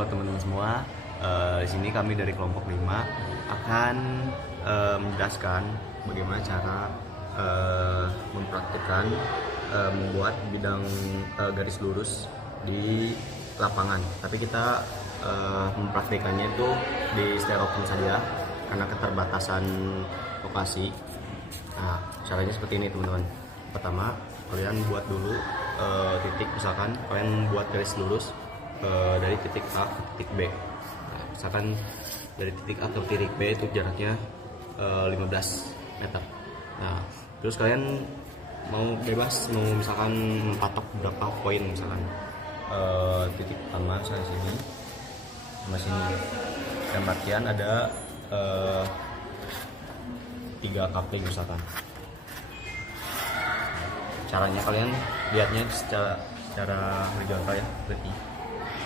halo teman-teman semua. Di sini kami dari kelompok 5 akan menjelaskan bagaimana cara mempraktikkan membuat bidang garis lurus di lapangan. Tapi kita mempraktikannya itu di styrofoam saja karena keterbatasan lokasi. Nah, caranya seperti ini teman-teman. Pertama, kalian buat dulu titik, misalkan kalian buat garis lurus dari titik A ke titik B. Nah, misalkan dari titik A ke titik B itu jaraknya 15 meter. Nah, terus kalian mau bebas, mau misalkan patok berapa poin, misalkan titik pertama saya sini sama sini. Dan bagian ada 3 coupling misalkan. Caranya kalian lihatnya secara horizontal ya, berarti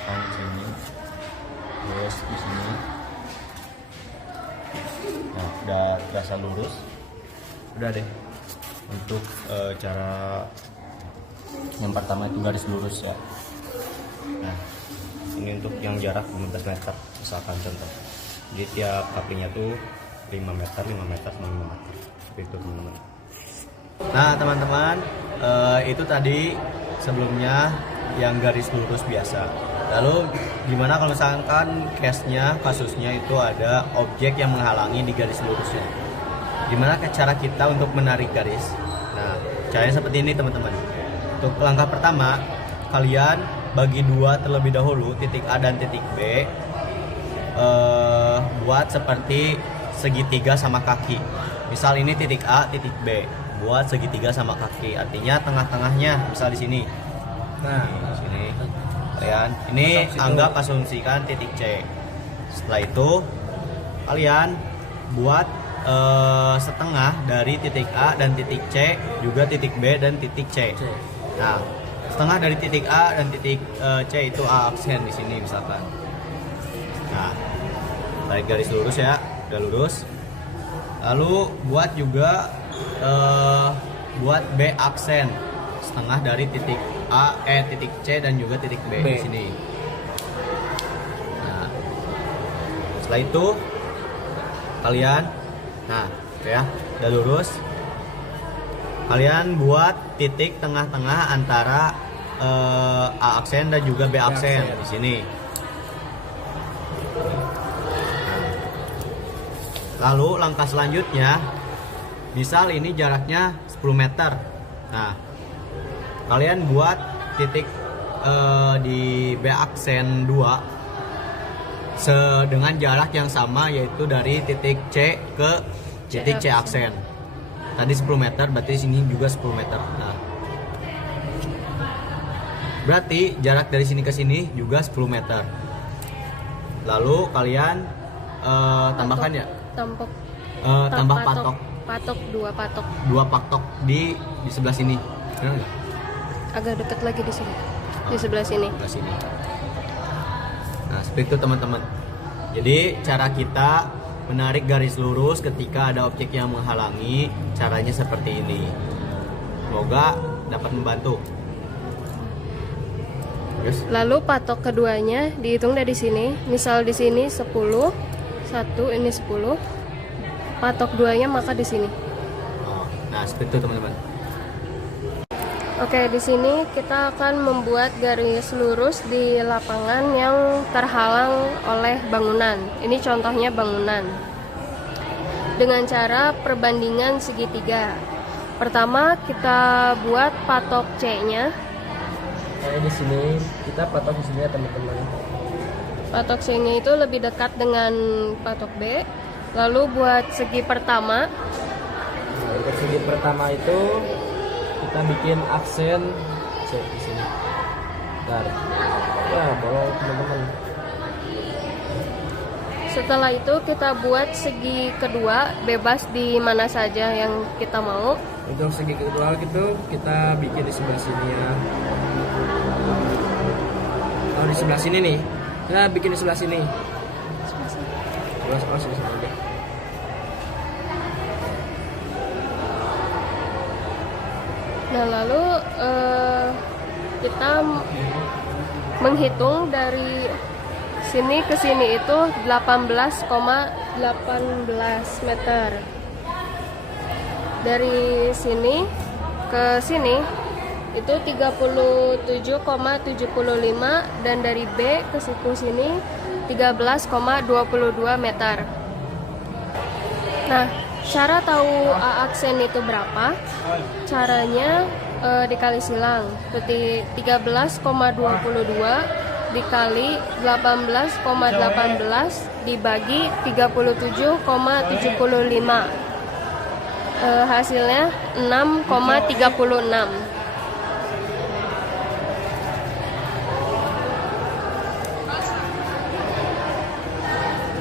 di sini, terus di sini. Nah, udah terasa lurus, udah deh. Untuk cara yang pertama itu garis lurus ya. Nah, ini untuk yang jarak 15 meter misalkan contoh. Jadi tiap couplingnya tuh 5 meter, 5 meter, 5 meter. Seperti itu teman-teman. Nah teman-teman, itu tadi sebelumnya yang garis lurus biasa. Lalu gimana kalau misalkan kasusnya itu ada objek yang menghalangi di garis lurusnya? Gimana cara kita untuk menarik garis? Nah, caranya seperti ini teman-teman. Untuk langkah pertama, kalian bagi dua terlebih dahulu, titik A dan titik B. Buat seperti segitiga sama kaki. Misal ini titik A, titik B. Buat segitiga sama kaki, artinya tengah-tengahnya, misal di sini. Nah, di sini kalian ini anggap asumsikan titik C. Setelah itu kalian buat setengah dari titik A dan titik C, juga titik B dan titik C. Nah, setengah dari titik A dan titik C itu A aksen di sini misalkan. Nah, tarik garis lurus ya, udah lurus. Lalu buat juga buat B aksen setengah dari titik A, titik C dan juga titik B di sini. Nah, setelah itu kalian, nah ya, udah lurus. Kalian buat titik tengah-tengah antara A aksen dan juga B aksen di sini. Lalu langkah selanjutnya, misal ini jaraknya 10 meter. Nah, kalian buat titik di B aksen 2 dengan jarak yang sama, yaitu dari titik C ke titik C aksen. Tadi 10 meter, berarti sini juga 10 meter. Nah, berarti jarak dari sini ke sini juga 10 meter. Lalu kalian tambahkan ya, tambah patok, dua patok di sebelah sini. Benar nggak? Agak dekat lagi di sini. Di sebelah sini. Nah, seperti itu teman-teman. Jadi cara kita menarik garis lurus ketika ada objek yang menghalangi, caranya seperti ini. Semoga dapat membantu. Terus? Lalu patok keduanya dihitung dari sini. Misal di sini 10, 1 ini 10. Patok duanya maka di sini. Nah, seperti itu teman-teman. Oke, di sini kita akan membuat garis lurus di lapangan yang terhalang oleh bangunan. Ini contohnya bangunan. Dengan cara perbandingan segitiga. Pertama kita buat patok C-nya. Kayak di sini kita patok di sini ya teman-teman. Patok C-nya itu lebih dekat dengan patok B. Lalu buat segi pertama. Nah, untuk segi pertama itu kita bikin aksen C di sini. Bentar. Ya, bolong teman-teman. Setelah itu kita buat segi kedua, bebas di mana saja yang kita mau. Untuk segi kedua gitu kita bikin di sebelah sini ya. Kalau di sebelah sini nih, kita bikin di sebelah sini. Sebelah sini aja. Nah, lalu kita menghitung dari sini ke sini itu 18,18 meter. Dari sini ke sini itu 37,75 dan dari B ke siku sini 13,22 meter. Nah, cara tahu A aksen itu berapa? Caranya dikali silang. Berarti 13,22 dikali 18,18 dibagi 37,75. Hasilnya 6,36.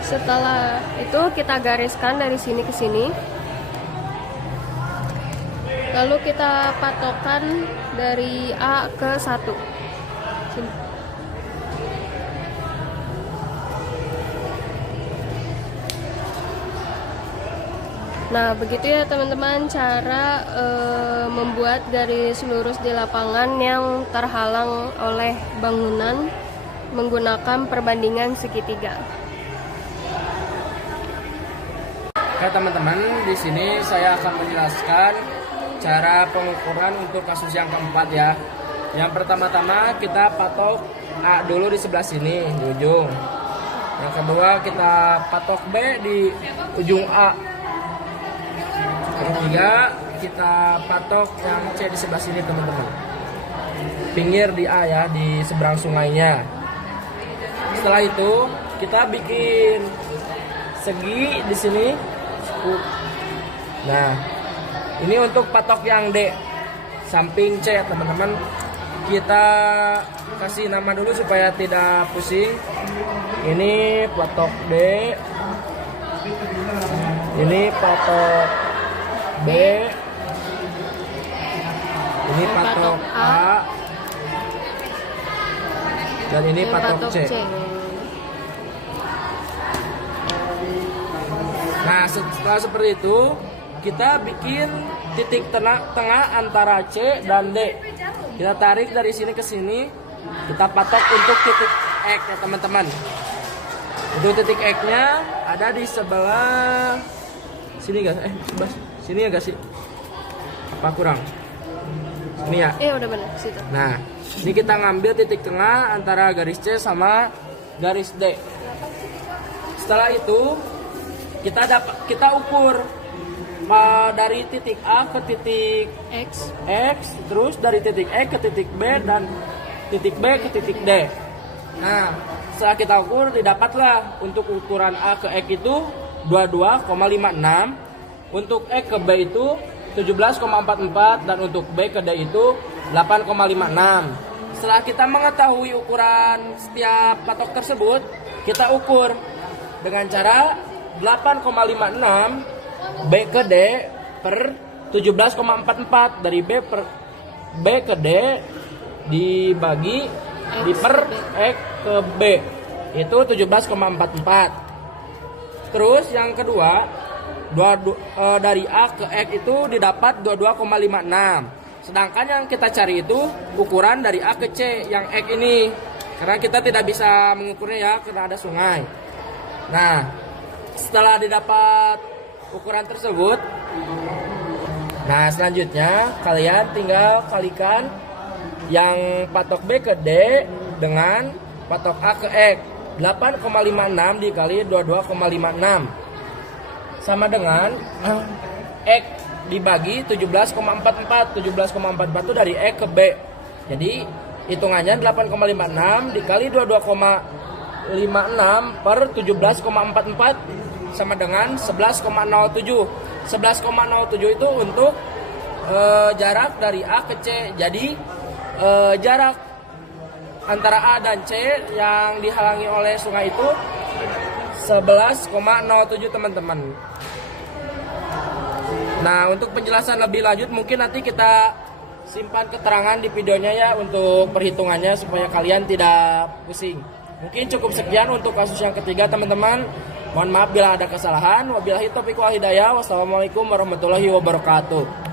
Setelah itu kita gariskan dari sini ke sini. Lalu kita patokkan dari A ke 1. Sini. Nah, begitu ya teman-teman cara membuat garis lurus di lapangan yang terhalang oleh bangunan menggunakan perbandingan segitiga. Oke teman-teman, di sini saya akan menjelaskan cara pengukuran untuk kasus yang keempat ya. Yang pertama-tama kita patok A dulu di sebelah sini di ujung. Yang kedua kita patok B di ujung A. Yang ketiga kita patok yang C di sebelah sini teman-teman. Pinggir di A ya, di seberang sungainya. Setelah itu kita bikin segi di sini. Nah, ini untuk patok yang D samping C ya teman-teman. Kita kasih nama dulu supaya tidak pusing. Ini patok D, ini patok B, ini patok A, dan ini patok C. Nah, setelah seperti itu kita bikin titik tengah antara C dan D. Kita tarik dari sini ke sini, kita patok untuk titik X ya teman-teman. Untuk titik X-nya ada di sebelah sini guys. Sebelah sini ya guys sih. Apa kurang? Ini ya. Udah benar situ. Nah, ini kita ngambil titik tengah antara garis C sama garis D. Setelah itu kita ukur dari titik A ke titik X, terus dari titik X ke titik B dan titik B ke titik D. Nah, setelah kita ukur didapatlah untuk ukuran A ke X itu 22,56, untuk X ke B itu 17,44 dan untuk B ke D itu 8,56. Setelah kita mengetahui ukuran setiap patok tersebut, kita ukur dengan cara 8,56 B ke D per 17,44 dari B ke D dibagi di per X ke B itu 17,44. Terus yang kedua dari A ke X itu didapat 22,56. Sedangkan yang kita cari itu ukuran dari A ke C yang X ini, karena kita tidak bisa mengukurnya ya karena ada sungai. Nah, setelah didapat ukuran tersebut, nah selanjutnya kalian tinggal kalikan yang patok B ke D dengan patok A ke X. 8,56 dikali 22,56 sama dengan X dibagi 17,44. 17,44 itu dari X ke B. Jadi hitungannya 8,56 dikali 22,56 per 17,44 sama dengan 11,07. 11,07 itu untuk jarak dari A ke C. Jadi jarak antara A dan C yang dihalangi oleh sungai itu 11,07 teman-teman. Nah, untuk penjelasan lebih lanjut mungkin nanti kita simpan keterangan di videonya ya untuk perhitungannya supaya kalian tidak pusing. Mungkin cukup sekian untuk kasus yang ketiga teman-teman. Mohon maaf bila ada kesalahan. Wabillahi taufiq wal hidayah. Wassalamualaikum warahmatullahi wabarakatuh.